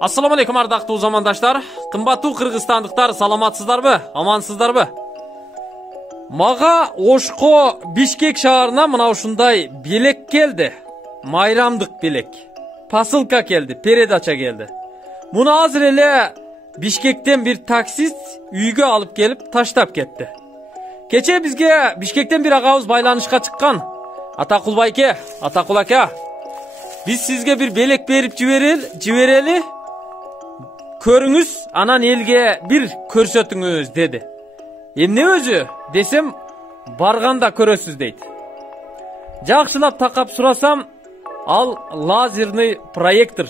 Assalamu alaikum ардактуу замандаштар. Кымбаттуу кыргызстандыктар, саламатсыздарбы? Амансыздарбы? Мага Ошко Бишкек шаарына мына ушундай белек келди. Майрамдык белек. Посылка келди, передача келди. Муну азыр эле Бишкектен бир таксист үйгө алып келип таштап кетти. Кече бизге Бишкектен бир агабыз байланышка чыккан. Атакул байке, Атакул ака. Биз сизге бир белек берип жиберели. Көрүңүз, анан элге бир көрсөтүңүз деди. Эмне өзү десем, барганда көрөсүз дейт. Жакшылап такап сурасам, ал лазерный проектор.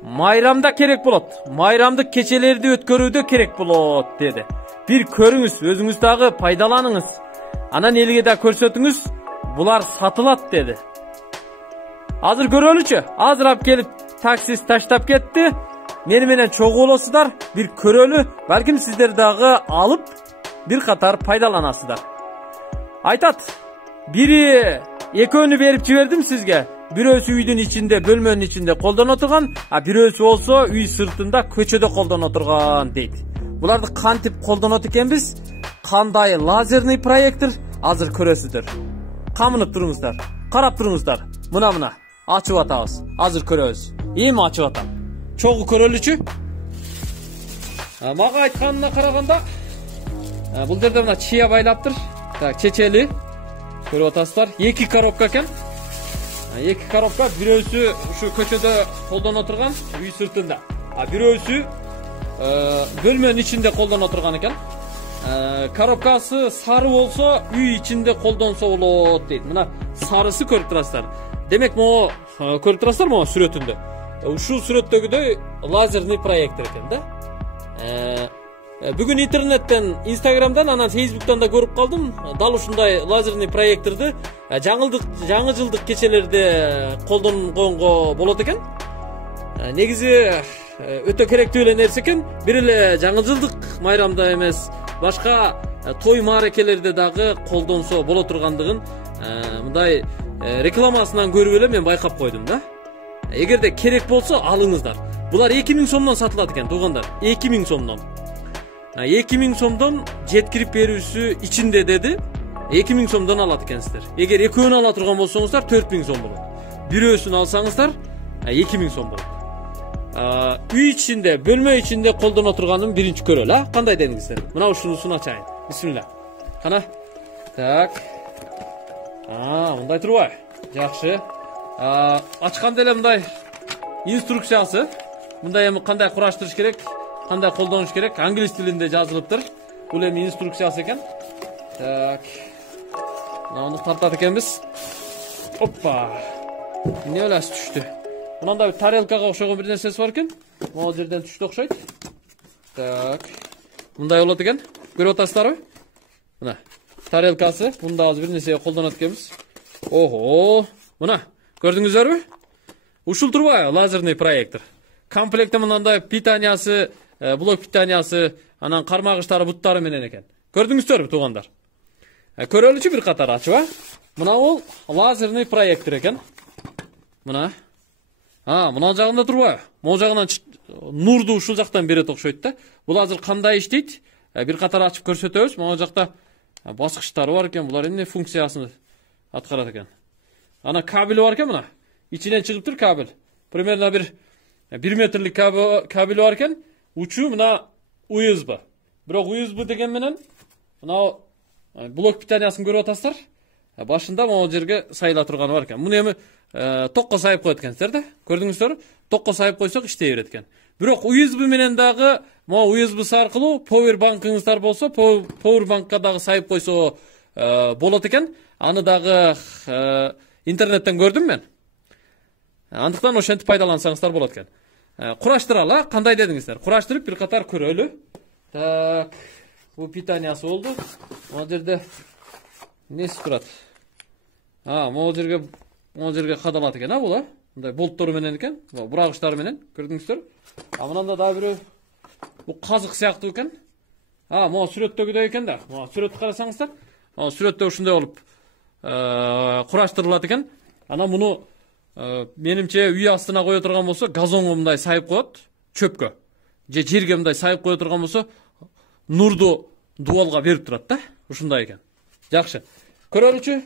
Майрамда керек болот. Майрамдык кечелерди өткөрүүдө керек болот деди. Бир көрүңүз, өзүңүз дагы пайдаланыңыз. Анан элге да көрсөтүңүз, булар сатылат деди. Азыр көрөлүчү. Азыр алып келип таксист таштап кетти. Мени менен чогуу болосуздар, бир көрөлү, балким сиздер дагы алып бир катар пайдаланасыздар. Айтат, бири экөөнү берип жибердим сизге. Бирөөсү үйдүн ичинде, бөлмөнүн ичинде колдоно турган, а бирөөсү болсо үй сыртында, көчөдө колдоно турган дейт. Буларды кантип колдонот экенбиз? Кандай лазерный проектор? Азыр көрөсүздөр. Камынып туруңуздар, карап туруңуздар. Мына ачып атабыз. Азыр көрөбүз. Эми ачып атам. Чогуу көрөлүчү. Мага айтканына караганда, бул жерде мына чия байлаптыр. Так, чечели. Көрүп атасыздар. 2 коробка экен. 2 коробка, бирөөсү ушу көчөдө колдоно турган, үй сыртында. А бирөөсү бөлмөнүн ичинде колдоно турган экен. Коробкасы сары болсо, үй ичинде колдонсо болот дейт. Мына сарысы көрүп турасыздар. Демек, могу көрүп турасыздар могу сүрөтүндө. Ушул сүрөттөгүдөй лазерный проектор экен да. Бүгүн интернеттен, Инстаграмдан, анан Фейсбуктан да көрүп калдым. Дал ушундай лазерный проекторду жаңы жылдык кечелерде колдонгонго болот экен. Негизи өтө керектүү эле нерсе экен. Бир эле жаңы жылдык майрамда эмес, башка той мааракелерде дагы колдонсо боло тургандыгын мындай рекламасынан көрүп эле мен байкап койдум да. Эгерде керек болсо алыңыздар. Булар 2000 сомдон сатылат экен, туугандар. 2000 сомдон. 2000 сомдон жеткирип берүүсү ичинде деди. 2000 сомдон алат экенсиздер. Эгер экөөнү ала турган болсоңуздар 4000 сом болот. Бирөөсүн алсаңыздар 2000 сом болот. Үй ичинде, бөлмө ичинде колдоно турганын биринчи көрөлү, а? Кандай дедиңиздер? Мына ушунусун ачайын. Бисмилла. Кана. Так. Мындай турбайбы? Жакшы. Ачканда эле мындай инструкциясы. Мындай эми кандай кураштырыш керек, кандай колдонуш керек, англис тилинде жазылыптыр. Бул эми инструкциясы экен. Так. Мынаны тартат экенбиз. Оппа. Эмне элес түштү? Мынанда бир тарелкага окшогон бир нерсеси бар экен. Могу жерден түштү окшойт. Так. Мындай болот экен. Көрүп атасыздарбы? Мына тарелкасы. Мында азыр бир нерсеге колдонот экенбиз. Ого! Мына көрдүңүздөрбү? Ушул турбайбы лазерный проектор. Комплектте мындай питаниясы, блок питаниясы, анан кармагыштары, буттары менен экен. Көрдүңүздөрбү, туугандар? Көрөлүчү бир катар ачып, а? Мына бул лазерный проектор экен. Мына. Мына жагында турбайбы? Могу жагынан нурду ушул жактан берет окшойт да. Бул азыр кандай иштейт? Бир катар ачып көрсөтөбүз. Могу жакта баскычтары бар экен. Булар эмне функциясын аткарат экен? Ана кабели бар экен мына. Ичинен чыгыптыр кабель. Примерно бир 1 метрлик кабель бар экен. Учу мына USB. Бирок USB деген менен мына блок питаниясын көрүп атасыздар. Башында могу жерге сайыла турганы бар экен. Муну эми токко сайып коет экенсиздер да. Көрдүңүздөрбү? Токко сайып койсок иштей берет экен. Бирок USB менен дагы могу USB аркылуу power банкыңыздар болсо, power банкка дагы сайып койсо болот экен. Аны дагы интернеттен көрдүм мен. Андыктан ошентип пайдалансаңыздар болот экен. Кураштыралы, кандай дедиңиздер? Кураштырып бир катар көрөлү. Так, бул питаниясы болду. Могу жерде несі турат? Могу жерге кадалат экен, бул, а? Мындай болттор менен экен, бурагычтары менен, көрдүңүздөр? Мынанда дагы бирөө бул казык сыяктуу экен. Могу сүрөттөгүдөй экен да. Могу сүрөттү карасаңыздар, сүрөттө ушундай болуп кураштырылат экен. Анан муну менимче үй астына кое турган болсо газонго мындай сайып коет, чөпкө же жерге мындай сайып кое турган болсо нурду дубалга берип турат да. Ушундай экен. Жакшы. Көрөлүчү,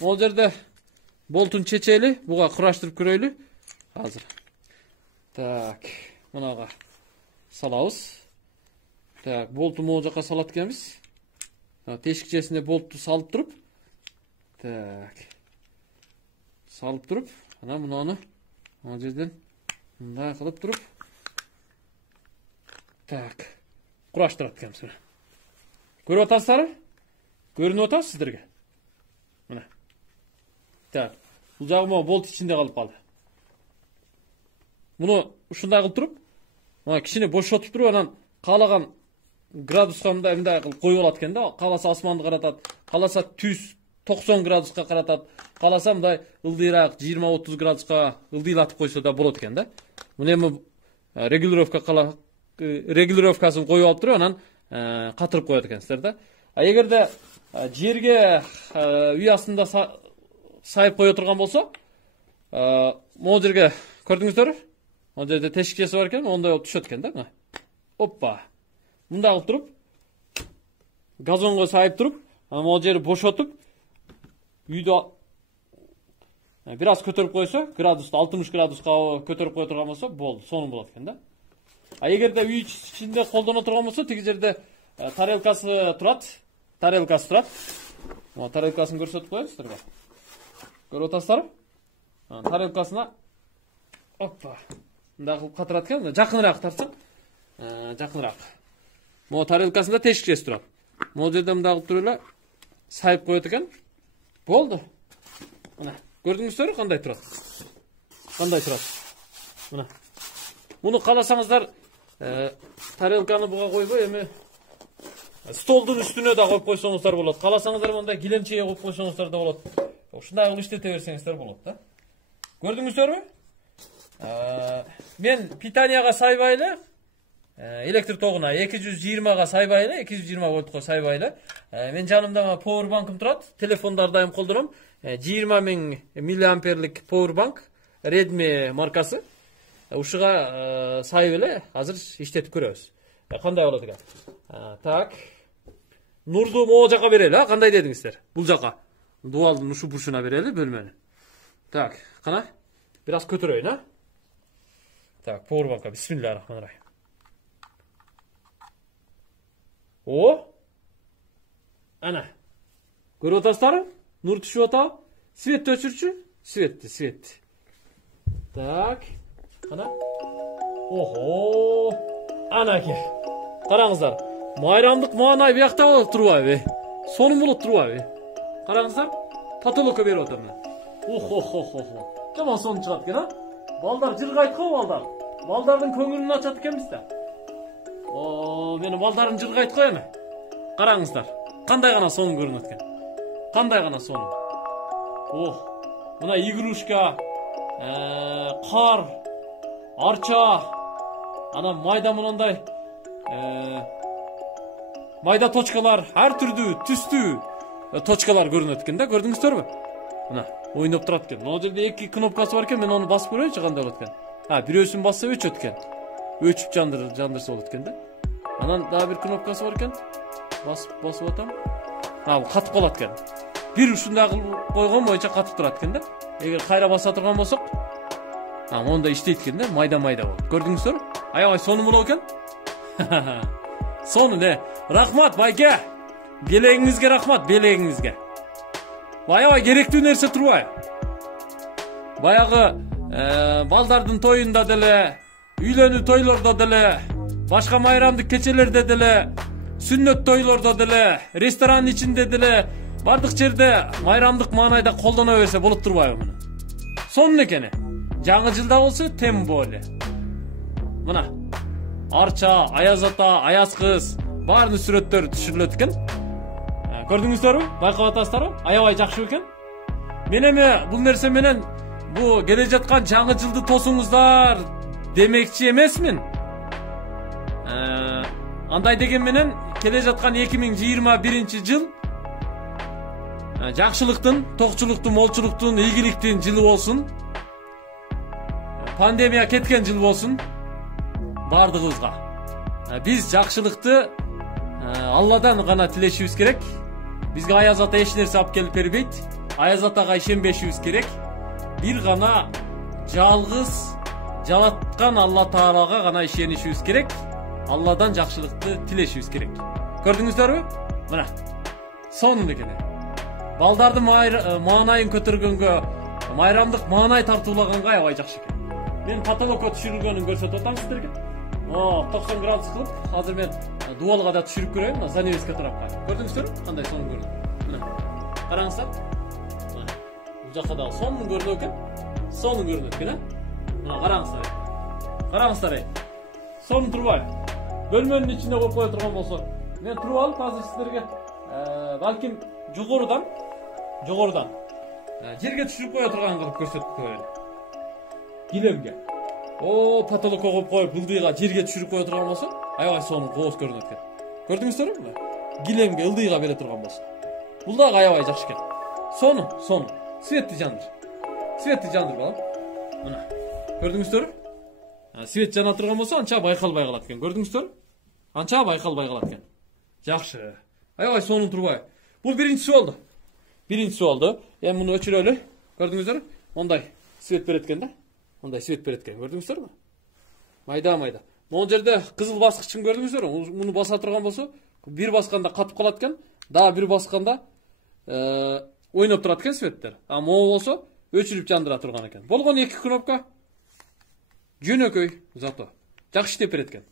могул жерде болтун чечели, буга кураштырып көрөйлү. Азыр. Так, мынага салабыз. Так, болту могул жака салат экенбиз. Тешикчесине болтту салып туруп. Так. Салып туруп, ана мунаны могул жерден мындай кылып туруп. Так. Кураштырат экенбиз. Көрүп атасыздарбы? Көрүнүп атабы сиздерге? Мына. Так. Бул жагы могу болт ичинде калып калды. Муну ушундай кылып туруп, мына кичине бошотуп туруп, анан каалаган градуска мындай кылып коюп алат экен да. Кааласа асманды каратат, кааласа түз 90 градуска каратат, кааласа мындай ылдыйраак 20-30 градуска ылдыйлатып койсо да болот экен да. Муну эми регулировкасын коюп алып туруп, анан катырып коет экенсиздер да. Эгерде жерге үй астында сайып кое турган болсо, могул жерге көрдүңүздөрбү? Могул жерде тешикчеси бар экен, ондай болуп түшөт экен да. Мына. Оппа. Мындай кылып туруп, газонго сайып туруп, могул жерди бошотуп, үйдө бир аз көтөрүп койсо, градусту 60 градуска көтөрүп кое турган болсо, болду, сонун болот экен да. Эгерде үй ичинде колдоно турган болсо, тиги жерде тарелкасы турат. Могу тарелкасын көрсөтүп коеюн сиздерге. Көрүп атасыздарбы? Тарелкасына оппа. Мындай кылып катырат экен, жакыныраак тартсаң. Жакыныраак. Могу тарелкасында тешикчеси турат. Могул жерде мындай кылып туруп эле сайып коет экен. Болду. Мына, көрдүңүздөрбү кандай турат? Кандай турат? Мына. Муну кааласаңыздар, тарелканы буга койбой, эми столдун үстүнө да коюп койсоңуздар болот. Кааласаңыздар мындай килемчеге коюп койсоңуздар да болот. Ушундай кылып иштете берсеңиздер болот да. Көрдүңүздөрбү? Мен питанияга сайбай эле, электр тогуна 220га сайбай эле, 220 вольтко сайбай эле. Мен жанымда powerbank'ым турат. Телефонду ар дайым колдоном. 20.000 миллиамперлик powerbank, Redmi маркасы. Ушуга сайып эле азыр иштетип көрөбүз. Кандай болот экен? Так. Нурду могу жака берели, кандай дедиңиздер? Бул жака. Дубалдын ушу бурчуна берели бөлмөнү. Так, кана? Бир аз көтөрөйүн, а? Так, powerbank'a бисмиллахиррахманиррахим. О! Ана. Көрүп атасыздарбы? Нур түшүп атабы? Светти өчүрчү? Светти. Так. Кана? Охо! Анаке. Караңыздар. Майрамдык маанай биякта болуп турбайбы? Сонун болуп турбайбы? Караңыздар. Потолокко берип атам мен. Охо. Жаман сонун чыгат экен, а? Балдар жыргайт го, балдар. Балдардын көңүлүн ачат экенбиз да. Менин балдарым жыргайт го эми. Караңыздар. Кандай гана сонун көрүнөт экен. Кандай гана сонун. Мына игрушка, кар, арча, анан майда мындай майда точкалар, ар түрдүү, түстүү точкалар көрүнөт экен да, көрдүңүздөрбү? Мына, ойноп турат экен. Могул жерде 2 кнопкасы бар экен, мен аны басып көрөйүнчү кандай болот экен. Бирөөсүн басса өчөт экен. Өчүп жандырса болот экен да. Анан дагы бир кнопкасы бар экен. Басып атам. Бул катып калат экен. Бир ушундай кылып койгон боюнча катып турат экен да. Эгер кайра баса турган болсок, монда иштейт экен да, майда-майда болот. Көрдүңүздөрбү? Аябай сонун болот экен. Сонун, рахмат байке. Белегиңизге рахмат, белегиңизге. Аябай керектүү нерсе турбайбы? Баягы балдардын тоюнда деле, үйлөнүү тойлордо деле, башка майрамдык кечелерде деле, сүннөт тойлордо деле, ресторан ичинде деле, бардык жерде майрамдык маанайда колдоно берсе болуп турбайбы муну? Сонун экен. Жаңы жылда болсо тем более. Мына арча, аяз ата, аяз кыз баарынын сүрөттөрү түшүрүлөт экен. Көрдүңүздөрбү? Байкап атасыздарбы? Аябай жакшы экен. Мен эми бул нерсе менен бу келе жаткан жаңы жылды тосуңуздар демекчи эмесмин. Андай деген менен келе жаткан 2021 жыл жакшылыктын, токчулуктун, молчулуктун, ийгиликтин жылы болсун. Пандемия кеткен жыл болсын бардығыбызға. Біз жақшылықты Алладан ғана тілешіміз керек. Бізге Аяз ата еш нәрсе алып келіп бербейді. Аяз атаға ишенбешіміз керек. Bir ғана жалғыз жаратқан Алла Таалаға ғана ишенишибиз керек. Алладан жақшылықты тілешибиз керек. Көрдіңіздер бе? Мына. Соның екені. Балдарды маанайын көтергенге, майрамдық маанай тартуулағанға аябай жақсы екен. Мен потолокқа түшірілгенін көрсетіп отырмын сіздерге. 90 градус қылып, қазір мен дуалға да түшіріп көрейін, мына занавеске тарапқа. Көрдіңіздер бе? Қандай соның көрді? Мына. Қараңыздар. Бұл жаққа да соның көрді екен. Соның көрді екен, мына қараңыздар. Қараңыздар. Соның тұрбай. Бөлменің ішінде қойып қоя тұрған болса, мен тұрып алып қазір сіздерге балким жоғарыдан жерге түшіріп қоя тұрған қылып көрсетіп көрейін. Гилемге. Потолокқа қойып қойып, ылдыйға жерге түшіріп қоя тұрған болса, аябай соның қоғыз көрінеді екен. Көрдіңіздер ме? Гилемге ылдыйға бере тұрған болса. Бұл да аябай жақсы екен. Соны. Светті жандыр балам. Мына. Көрдіңіздер ме? Свет жана тұрған болса, анча байқалбай қалады екен. Көрдіңіздер? Анча байқалбай қалады екен. Жақсы. Аябай соның тұрбай. Бұл біріншісі болды. Енді мұны өшірелі. Көрдіңіздер? Ондай свет береткен да? Көрдіңіздер ме? Майда. Бұл жерде қызыл басқышын көрдіңіздер? Мұны баса тұрған болса, бір басқанда қатып қалады екен, да бір басқанда ойнап тұрады екен светтер. Мол болса, өшіріп жандыра тұрған екен. Болған екі кнопка. Жөнөкөй зато. Жақсы істеп береткен.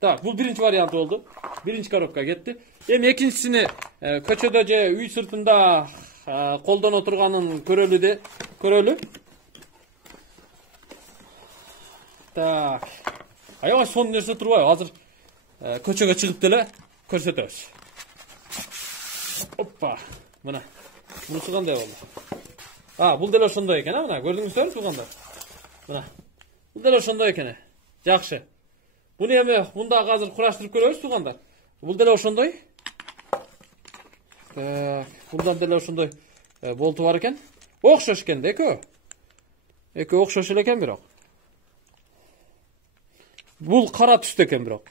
Так, бұл бірінші вариант болды. Бірінші коробка кетті. Эми экинчисини көчөдө же үй сыртында колдоно турганын көрөлү. Так. Аябай сонун нерсе турбайбы? Азыр көчөгө чыгып деле көрсөтөбүз. Оппа. Мына. Мунусу кандай болду? Бул деле ошондой экен, мына көрдүңүздөр туугандар. Мына. Бұл дәл ошондой екен. Жақсы. Бұны эми мында қазір құраштырып көрөбүз туугандар. Бұл дәл ошондой. Бұндан дәл ошондой болту бар екен. Окшош экен да экөө. Экөө окшош эле экен бирок. Бұл кара түстө экен бирок.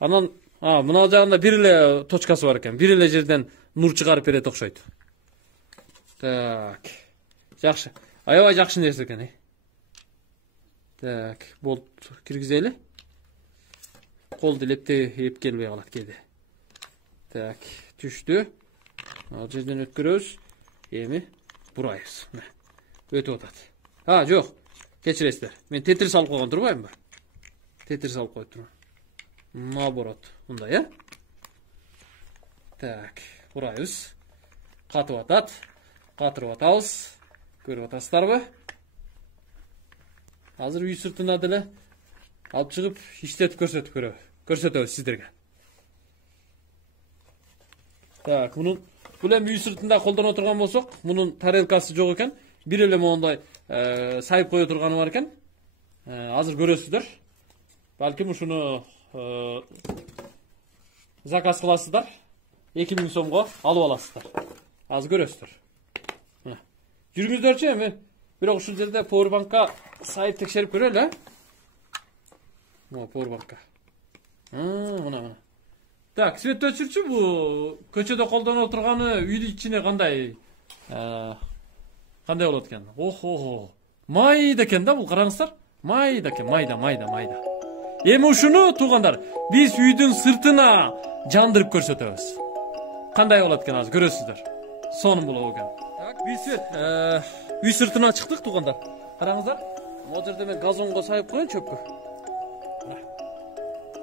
Анан мына жагында бир эле точкасы бар екен. Бир эле жерден нур чыгарып берет окшойт. Так. Жақсы. Аябай жакшы нерсе экен. Так, болт киргизели. Колду еп келбей калат кээде. Так, түштү. Ал жерден өткөрөбүз. Эми бурайбыз. Өтүп атат. Жок. Кечиресиздер. Мен тетир салып койгон турбаймынбы? Тетир салып коюп турмун. Наоборот. Мындай, Так, бурайбыз. Катып атат. Катырып атабыз. Көрүп атасыздарбы? Азыр үй сыртына деле алып чыгып иштетип көрсөтөбүз сиздерге. Так, бул эми үй сыртында колдоно турган болсок, мунун тарелкасы жок экен. Бир эле моундай сайып кое турганы бар экен. Азыр көрөсүздөр. Балким ушуну заказ кыласыздар. 2000 сомго алып аласыздар. Азыр көрөсүздөр. Мына. Жүргүңүздөрчү эми бирок ушул жерде powerbankка сайып текшерип көрөлү, powerbankка. Мына. Так, свет өчүрчү бул көчөдө колдоно турганы үйдүн ичине кандай болот экен? Майда экен да бул, караңыздар. Майда экен, майда. Эми ушуну туугандар, биз үйдүн сыртына жандырып көрсөтөбүз. Кандай болот экен азыр көрөсүздөр. Сонун болот экен. Так, биз үй сыртына чыктык туугандар. Караңыздар. Бұл жерде мен газонға сайып қойын чөпкө.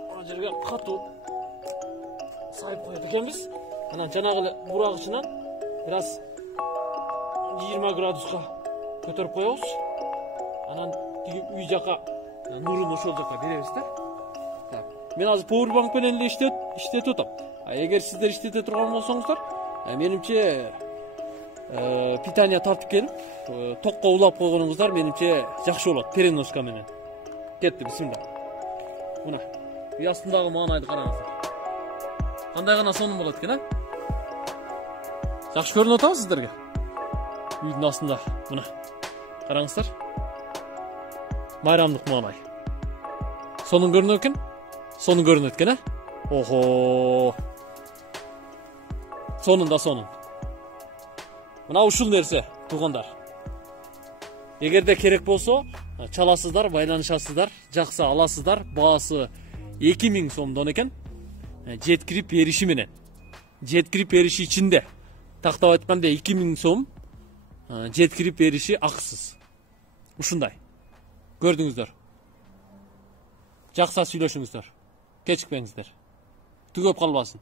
Бұл жерге қату сайып қойды екенбіз. Анан жанагы бурагычынан бираз 20 градусқа көтөрүп коебуз. Анан үй жака нурун ошол жака беребиздер. Мен азыр powerbank менен эле иштетип атам. Эгер сиздер иштете турган болсоңуздар, менимче питание тартып келип, токко улап койгонуңуздар менимче жакшы болот. Переноска менен. Кетти, бисмилла. Мына, үй астындагы маанайды караңыздар. Кандай гана сонун болот экен, Жакшы көрүнүп атабы сиздерге? Үйдүн астында, мына. Караңыздар. майрамдык маанай. Сонун көрүнөт экен? Сонун көрүнөт экен, Охо. Сонун. Мына ушул нерсе, туугандар. Эгерде керек болсо, чаласыздар, байланышасыздар, жакса аласыздар. Баасы 2000 сомдон экен. Жеткирип бериши менен. Жеткирип бериши ичинде. Тактап айтканда 2000 сом жеткирип бериши акысыз. Ушундай. Көрдүңүздөр. Жакса сүйлөшүңүздөр. Кечикпеңиздер. Түгөп калбасын.